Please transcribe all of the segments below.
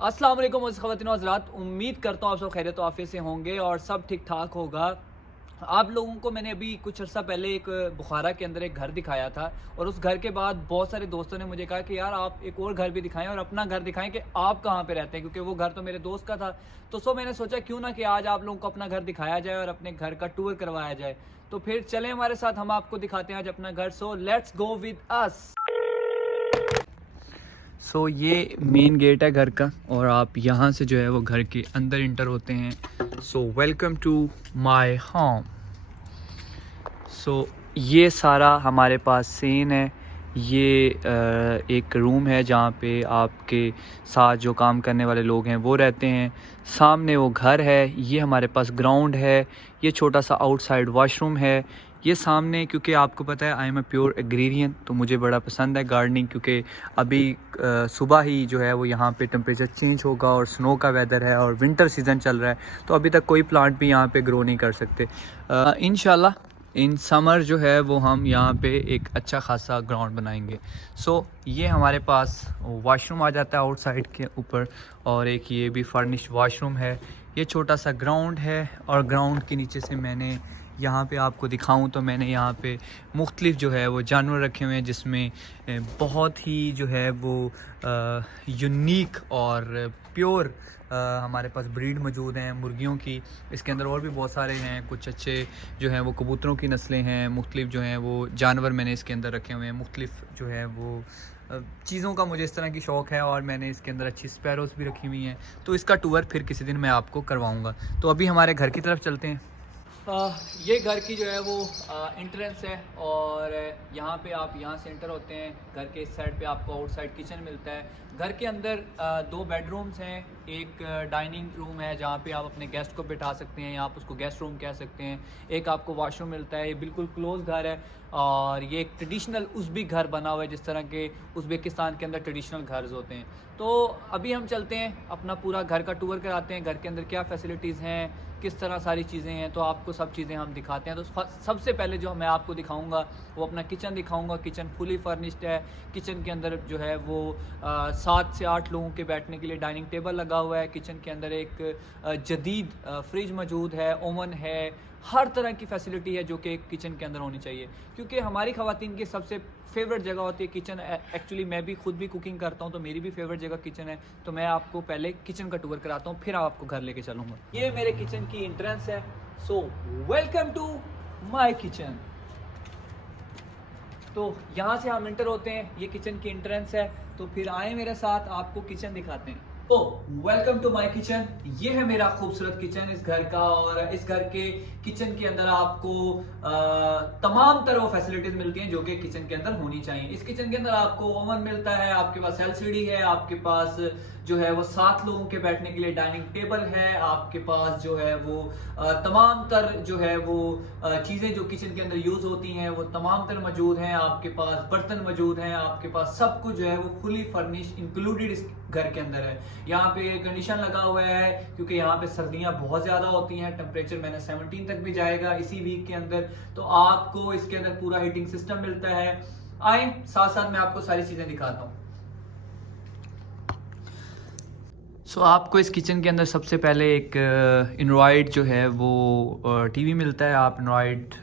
अस्सलाम वालेकुम ख़वातीन व हज़रात, उम्मीद करता हूँ आप सब खैरियत आफियत से होंगे और सब ठीक ठाक होगा। आप लोगों को मैंने अभी कुछ अर्सा पहले एक बुखारा के अंदर एक घर दिखाया था और उस घर के बाद बहुत सारे दोस्तों ने मुझे कहा कि यार आप एक और घर भी दिखाएं और अपना घर दिखाएं कि आप कहाँ पे रहते हैं, क्योंकि वो घर तो मेरे दोस्त का था। तो मैंने सोचा क्यों ना कि आज आप लोगों को अपना घर दिखाया जाए और अपने घर का टूर करवाया जाए। तो फिर चलें हमारे साथ, हम आपको दिखाते हैं आज अपना घर। So let's go with us. ये मेन गेट है घर का और आप यहाँ से जो है वो घर के अंदर इंटर होते हैं। Welcome to my home. ये सारा हमारे पास सीन है। ये एक रूम है जहाँ पे आपके साथ जो काम करने वाले लोग हैं वो रहते हैं। सामने वो घर है। ये हमारे पास ग्राउंड है। ये छोटा सा आउटसाइड वॉशरूम है। ये सामने, क्योंकि आपको पता है I am a pure agrarian, तो मुझे बड़ा पसंद है गार्डनिंग, क्योंकि अभी सुबह ही जो है वो यहाँ पे टेम्परेचर चेंज होगा और स्नो का वेदर है और विंटर सीज़न चल रहा है, तो अभी तक कोई प्लांट भी यहाँ पे ग्रो नहीं कर सकते। इंशाल्लाह इन समर जो है वो हम यहाँ पे एक अच्छा खासा ग्राउंड बनाएंगे। ये हमारे पास वॉशरूम आ जाता है आउटसाइड के ऊपर और एक ये भी फर्निश्ड वॉशरूम है। ये छोटा सा ग्राउंड है और ग्राउंड के नीचे से मैंने यहाँ पे आपको दिखाऊं तो मैंने यहाँ पे मुख्तलिफ जो है वो जानवर रखे हुए हैं, जिसमें बहुत ही जो है वो यूनिक और प्योर हमारे पास ब्रीड मौजूद हैं मुर्गियों की। इसके अंदर और भी बहुत सारे हैं, कुछ अच्छे जो हैं वो कबूतरों की नस्लें हैं। मुख्तलिफ जो हैं वो जानवर मैंने इसके अंदर रखे हुए हैं। मुख्तलिफ जो है वो चीज़ों का मुझे इस तरह की शौक़ है और मैंने इसके अंदर अच्छी स्पैरोज़ भी रखी हुई हैं। तो इसका टूर फिर किसी दिन मैं आपको करवाऊँगा। तो अभी हमारे घर की तरफ चलते हैं। ये घर की जो है वो एंट्रेंस है और यहाँ पे आप यहाँ से एंटर होते हैं। घर के इस साइड पे आपको आउटसाइड किचन मिलता है। घर के अंदर 2 बेडरूम्स हैं, एक डाइनिंग रूम है जहाँ पे आप अपने गेस्ट को बिठा सकते हैं या आप उसको गेस्ट रूम कह सकते हैं। एक आपको वॉशरूम मिलता है। ये बिल्कुल क्लोज घर है और ये एक ट्रेडिशनल उज़्बेक घर बना हुआ है, जिस तरह के उज़्बेकिस्तान के अंदर ट्रेडिशनल घर होते हैं। तो अभी हम चलते हैं, अपना पूरा घर का टूर कराते हैं। घर के अंदर क्या फैसिलिटीज़ हैं, किस तरह सारी चीज़ें हैं, तो आपको सब चीज़ें हम दिखाते हैं। तो सबसे पहले जो मैं आपको दिखाऊंगा वो अपना किचन दिखाऊंगा। किचन फुली फर्निश्ड है। किचन के अंदर जो है वो 7 से 8 लोगों के बैठने के लिए डाइनिंग टेबल लगा हुआ है। किचन के अंदर एक जदीद फ्रिज मौजूद है, ओवन है, हर तरह की फैसिलिटी है जो कि किचन के अंदर होनी चाहिए, क्योंकि हमारी ख़वातीन की सबसे फेवरेट जगह होती है किचन। एक्चुअली मैं भी खुद भी कुकिंग करता हूँ, तो मेरी भी फेवरेट जगह किचन है। तो मैं आपको पहले किचन का टूर कराता हूँ, फिर आपको घर लेके चलूँगा। ये मेरे किचन की एंट्रेंस है। Welcome to my kitchen. तो यहाँ से हम एंटर होते हैं, ये किचन की एंट्रेंस है। तो फिर आए मेरे साथ, आपको किचन दिखाते हैं। तो वेलकम टू माय किचन। ये है मेरा खूबसूरत किचन इस घर का और इस घर के किचन के अंदर आपको तमाम तरह फैसिलिटीज मिलती हैं जो कि किचन के अंदर होनी चाहिए। इस किचन के अंदर आपको ओवन मिलता है, आपके पास एलसीडी है, आपके पास जो है वो 7 लोगों के बैठने के लिए डाइनिंग टेबल है, आपके पास जो है वो तमाम तर जो है वो चीज़ें जो किचन के अंदर यूज़ होती हैं वो तमाम तर मौजूद हैं। आपके पास बर्तन मौजूद हैं, आपके पास सब कुछ जो है वो फुली फर्निश इंक्लूडेड इस घर के अंदर है। यहाँ पे एयर कंडीशन लगा हुआ है क्योंकि यहाँ पे सर्दियाँ बहुत ज़्यादा होती हैं। टेम्परेचर मैंने 17 तक भी जाएगा इसी वीक के अंदर। तो आपको इसके अंदर पूरा हीटिंग सिस्टम मिलता है। आए साथ साथ मैं आपको सारी चीज़ें दिखाता हूँ। आपको इस किचन के अंदर सबसे पहले एक एंड्रॉयड जो है वो टीवी मिलता है। आप एंड्रॉयड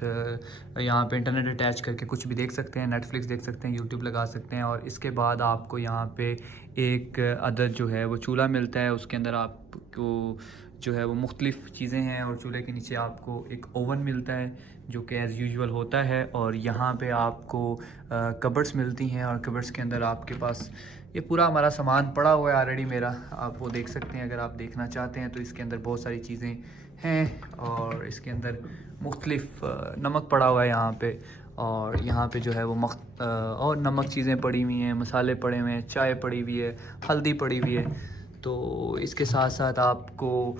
यहाँ पे इंटरनेट अटैच करके कुछ भी देख सकते हैं, नेटफ्लिक्स देख सकते हैं, यूट्यूब लगा सकते हैं। और इसके बाद आपको यहाँ पे एक अदर जो है वो चूल्हा मिलता है। उसके अंदर आपको जो है वो मुख्तलिफ़ चीज़ें हैं और चूल्हे के नीचे आपको एक ओवन मिलता है जो कि एज़ यूजुअल होता है। और यहाँ पे आपको कबर्ड्स मिलती हैं और कबर्ड्स के अंदर आपके पास ये पूरा हमारा सामान पड़ा हुआ है ऑलरेडी मेरा, आप वो देख सकते हैं अगर आप देखना चाहते हैं। तो इसके अंदर बहुत सारी चीज़ें हैं और इसके अंदर मुख्तलिफ़ नमक पड़ा हुआ है यहाँ पे और यहाँ पे जो है वो और नमक चीज़ें पड़ी हुई हैं, मसाले पड़े हुए हैं, चाय पड़ी हुई है, हल्दी पड़ी हुई है। तो इसके साथ साथ आपको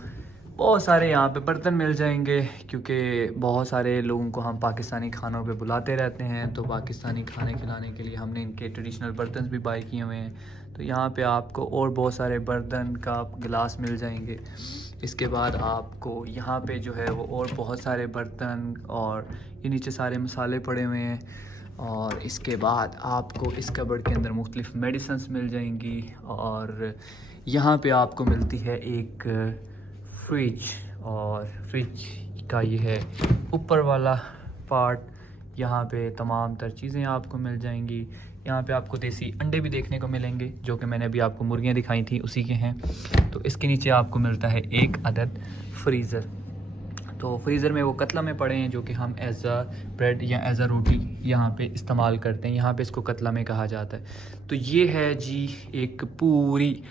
बहुत सारे यहाँ पे बर्तन मिल जाएंगे, क्योंकि बहुत सारे लोगों को हम पाकिस्तानी खानों पे बुलाते रहते हैं। तो पाकिस्तानी खाने खिलाने के लिए हमने इनके ट्रेडिशनल बर्तन भी बाय किए हुए हैं। तो यहाँ पे आपको और बहुत सारे बर्तन कप गिलास मिल जाएंगे। इसके बाद आपको यहाँ पे जो है वो और बहुत सारे बर्तन और ये नीचे सारे मसाले पड़े हुए हैं। और इसके बाद आपको इस कबर्ड के अंदर मुख्तलिफ़ मेडिसिन्स मिल जाएंगी और यहाँ पे आपको मिलती है एक फ्रिज, और फ्रिज का ये है ऊपर वाला पार्ट। यहाँ पे तमाम तर चीज़ें आपको मिल जाएंगी। यहाँ पे आपको देसी अंडे भी देखने को मिलेंगे, जो कि मैंने अभी आपको मुर्गियाँ दिखाई थी उसी के हैं। तो इसके नीचे आपको मिलता है एक अदद फ्रीज़र। तो फ्रीज़र में वो कतला में पड़े हैं, जो कि हम एज अ ब्रेड या एज अ रोटी यहाँ पे इस्तेमाल करते हैं। यहाँ पे इसको कतला में कहा जाता है। तो ये है जी एक पूरी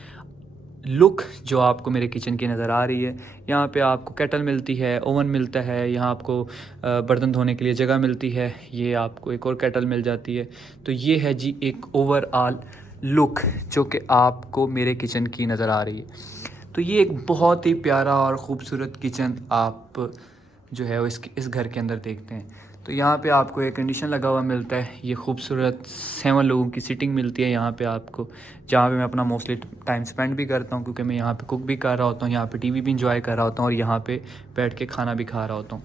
लुक जो आपको मेरे किचन की नज़र आ रही है। यहाँ पे आपको केटल मिलती है, ओवन मिलता है, यहाँ आपको बर्तन धोने के लिए जगह मिलती है, ये आपको एक और केटल मिल जाती है। तो ये है जी एक ओवरऑल लुक जो कि आपको मेरे किचन की नज़र आ रही है। तो ये एक बहुत ही प्यारा और ख़ूबसूरत किचन आप जो है वो इस घर के अंदर देखते हैं। तो यहाँ पे आपको एयर कंडीशन लगा हुआ मिलता है। ये खूबसूरत 7 लोगों की सीटिंग मिलती है यहाँ पे आपको, जहाँ पे मैं अपना मोस्टली टाइम स्पेंड भी करता हूँ, क्योंकि मैं यहाँ पे कुक भी कर रहा होता हूँ, यहाँ पे टीवी भी इंजॉय कर रहा होता हूँ और यहाँ पे बैठ के खाना भी खा रहा होता हूँ।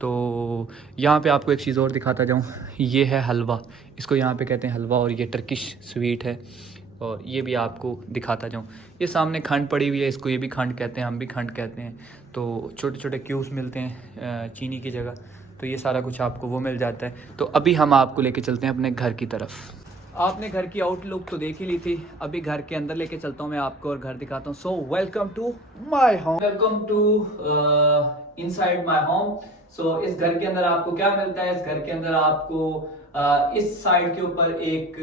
तो यहाँ पे आपको एक चीज़ और दिखाता जाऊँ, ये है हलवा। इसको यहाँ पे कहते हैं हलवा, और ये टर्किश स्वीट है। और ये भी आपको दिखाता जाऊँ, ये सामने खंड पड़ी हुई है, इसको ये भी खंड कहते हैं, हम भी खंड कहते हैं। तो छोटे छोटे क्यूब्स मिलते हैं चीनी की जगह। तो ये सारा कुछ आपको वो मिल जाता है। तो अभी हम आपको लेके चलते हैं अपने घर की तरफ। आपने घर की आउटलुक तो देख ही ली थी, अभी घर के अंदर लेके चलता हूँ मैं आपको और घर दिखाता हूँ। So welcome to my home, welcome to inside my home. So इस घर के अंदर आपको क्या मिलता है? इस घर के अंदर आपको इस साइड के ऊपर एक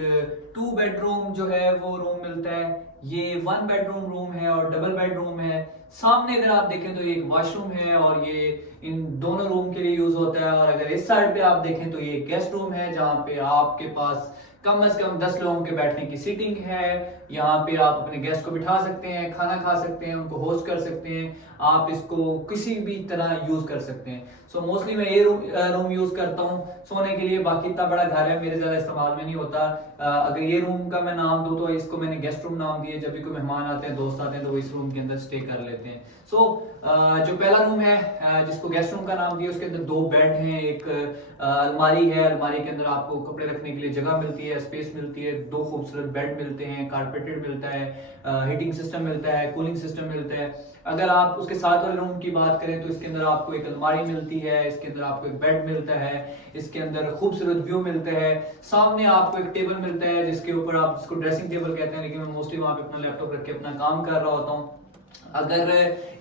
2 बेडरूम जो है वो रूम मिलता है। ये 1 बेडरूम रूम है और डबल बेडरूम है। सामने अगर आप देखें तो ये एक वॉशरूम है और ये इन दोनों रूम के लिए यूज होता है। और अगर इस साइड पे आप देखें तो ये गेस्ट रूम है, जहाँ पे आपके पास कम से कम 10 लोगों के बैठने की सीटिंग है। यहाँ पे आप अपने गेस्ट को बिठा सकते हैं, खाना खा सकते हैं, उनको होस्ट कर सकते हैं। आप इसको किसी भी तरह यूज कर सकते हैं। सो मोस्टली मैं ये रूम यूज करता हूँ सोने के लिए। बाकी इतना बड़ा घर है, मेरे ज्यादा इस्तेमाल में नहीं होता। अगर ये रूम का मैं नाम दूं तो इसको मैंने गेस्ट रूम नाम दिया। जब भी कोई मेहमान आते हैं, दोस्त आते हैं, तो वो इस रूम के अंदर स्टे कर लेते हैं। सो जो पहला रूम है जिसको गेस्ट रूम का नाम दिया, उसके अंदर 2 बेड हैं, एक अलमारी है। अलमारी के अंदर आपको कपड़े रखने के लिए जगह मिलती है, स्पेस मिलती है। 2 खूबसूरत बेड मिलते हैं, कारपेटेड मिलता है, हीटिंग सिस्टम मिलता है, कूलिंग सिस्टम मिलता है। अगर आप उसके साथ वाले रूम की बात करें तो इसके अंदर आपको एक अलमारी मिलती है, इसके अंदर आपको एक बेड मिलता है, इसके अंदर खूबसूरत व्यू मिलता है। सामने आपको एक टेबल मिलता है जिसके ऊपर आप इसको ड्रेसिंग टेबल कहते हैं, लेकिन मैं मोस्टली वहां पे अपना लैपटॉप रख के अपना काम कर रहा होता हूँ। अगर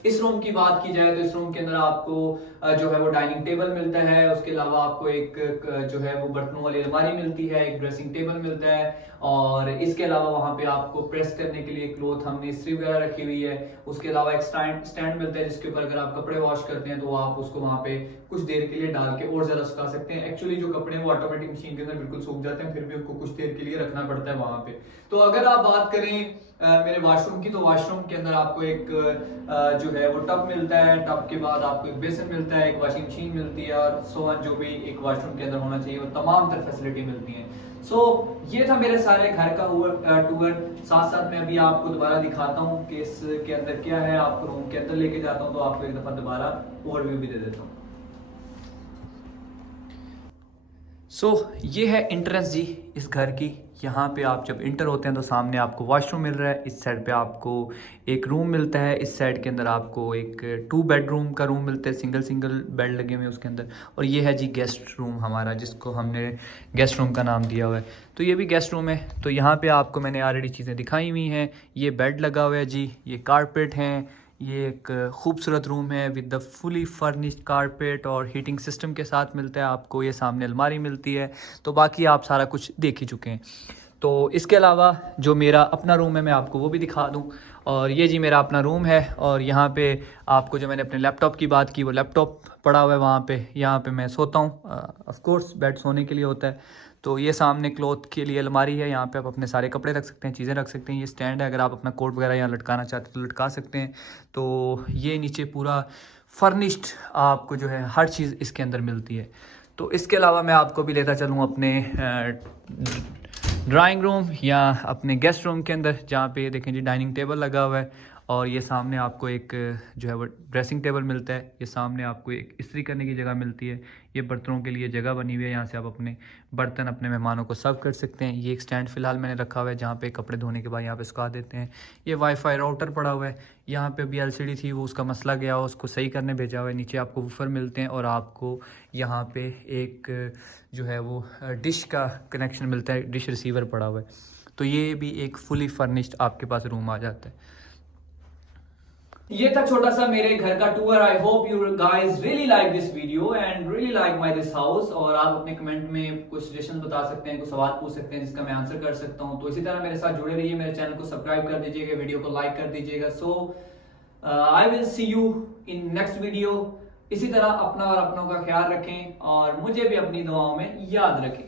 इस रूम की बात की जाए तो इस रूम के अंदर आपको जो है वो डाइनिंग टेबल मिलता है। उसके अलावा आपको एक जो है वो बर्तनों वाली अलमारी मिलती है, एक ड्रेसिंग टेबल मिलता है। और इसके अलावा वहां पे आपको प्रेस करने के लिए क्लॉथ हमने इस्त्री वगैरह रखी हुई है। उसके अलावा एक स्टैंड मिलता है जिसके ऊपर अगर आप कपड़े वॉश करते हैं तो आप उसको वहां पे कुछ देर के लिए डाल के और ज्यादा सुखा सकते हैं। एक्चुअली जो कपड़े वो ऑटोमेटिक मशीन के अंदर बिल्कुल सूख जाते हैं, फिर भी उनको कुछ देर के लिए रखना पड़ता है वहां पे। तो अगर आप बात करें मेरे वॉशरूम की, तो वॉशरूम के अंदर आपको एक जो है वो टब मिलता है। टब के बाद आपको एक बेसिन मिलता है, एक वॉशिंग मशीन मिलती है, और सोन जो भी एक वॉशरूम के अंदर होना चाहिए वो तमाम तर फैसिलिटी मिलती है। सो ये था मेरे सारे घर का टूर। साथ साथ मैं अभी आपको दोबारा दिखाता हूँ कि इसके अंदर क्या है। आपको रूम के अंदर लेके जाता हूँ तो आपको एक दफा दोबारा ओवरव्यू भी दे देता हूँ। सो ये है एंट्रेंस जी इस घर की। यहाँ पे आप जब इंटर होते हैं तो सामने आपको वॉशरूम मिल रहा है, इस साइड पे आपको एक रूम मिलता है, इस साइड के अंदर आपको एक 2 बेडरूम का रूम मिलता है, सिंगल बेड लगे हुए हैं उसके अंदर। और ये है जी गेस्ट रूम हमारा, जिसको हमने गेस्ट रूम का नाम दिया हुआ है। तो ये भी गेस्ट रूम है। तो यहाँ पे आपको मैंने ऑलरेडी चीज़ें दिखाई हुई हैं। ये बेड लगा हुआ है जी, ये कारपेट हैं, ये एक खूबसूरत रूम है with the fully furnished carpet और हीटिंग सिस्टम के साथ मिलता है आपको। ये सामने अलमारी मिलती है। तो बाकी आप सारा कुछ देख ही चुके हैं। तो इसके अलावा जो मेरा अपना रूम है मैं आपको वो भी दिखा दूं। और ये जी मेरा अपना रूम है। और यहाँ पे आपको जो मैंने अपने लैपटॉप की बात की, वो लैपटॉप पड़ा हुआ है वहाँ पे। यहाँ पे मैं सोता हूँ, ऑफ कोर्स बेड सोने के लिए होता है। तो ये सामने क्लॉथ के लिए अलमारी है, यहाँ पे आप अपने सारे कपड़े रख सकते हैं, चीज़ें रख सकते हैं। ये स्टैंड है, अगर आप अपना कोट वगैरह यहाँ लटकाना चाहते हैं तो लटका सकते हैं। तो ये नीचे पूरा फर्निश्ड आपको जो है हर चीज़ इसके अंदर मिलती है। तो इसके अलावा मैं आपको भी लेता चलूँ अपने ड्राइंग रूम या अपने गेस्ट रूम के अंदर, जहाँ पे देखें जी डाइनिंग टेबल लगा हुआ है और ये सामने आपको एक जो है वो ड्रेसिंग टेबल मिलता है। ये सामने आपको एक इस्त्री करने की जगह मिलती है। ये बर्तनों के लिए जगह बनी हुई है, यहाँ से आप अपने बर्तन अपने मेहमानों को सर्व कर सकते हैं। ये एक स्टैंड फ़िलहाल मैंने रखा हुआ है जहाँ पे कपड़े धोने के बाद यहाँ पे सुखा देते हैं। ये वाईफाई राउटर पड़ा हुआ है। यहाँ पे भी LCD थी, वो उसका मसला गया हो, उसको सही करने भेजा हुआ है। नीचे आपको वूफर मिलते हैं और आपको यहाँ पे एक जो है वो डिश का कनेक्शन मिलता है, डिश रिसीवर पड़ा हुआ है। तो ये भी एक फुली फर्निश्ड आपके पास रूम आ जाता है। ये था छोटा सा मेरे घर का tour. I hope you guys really like this video and really like my this house. और आप अपने कमेंट में कुछ सजेशन बता सकते हैं, कुछ सवाल पूछ सकते हैं जिसका मैं आंसर कर सकता हूं। तो इसी तरह मेरे साथ जुड़े रहिए, मेरे चैनल को सब्सक्राइब कर दीजिएगा, वीडियो को लाइक कर दीजिएगा। So I will see you in next video. इसी तरह अपना और अपनों का ख्याल रखें और मुझे भी अपनी दुआओं में याद रखें।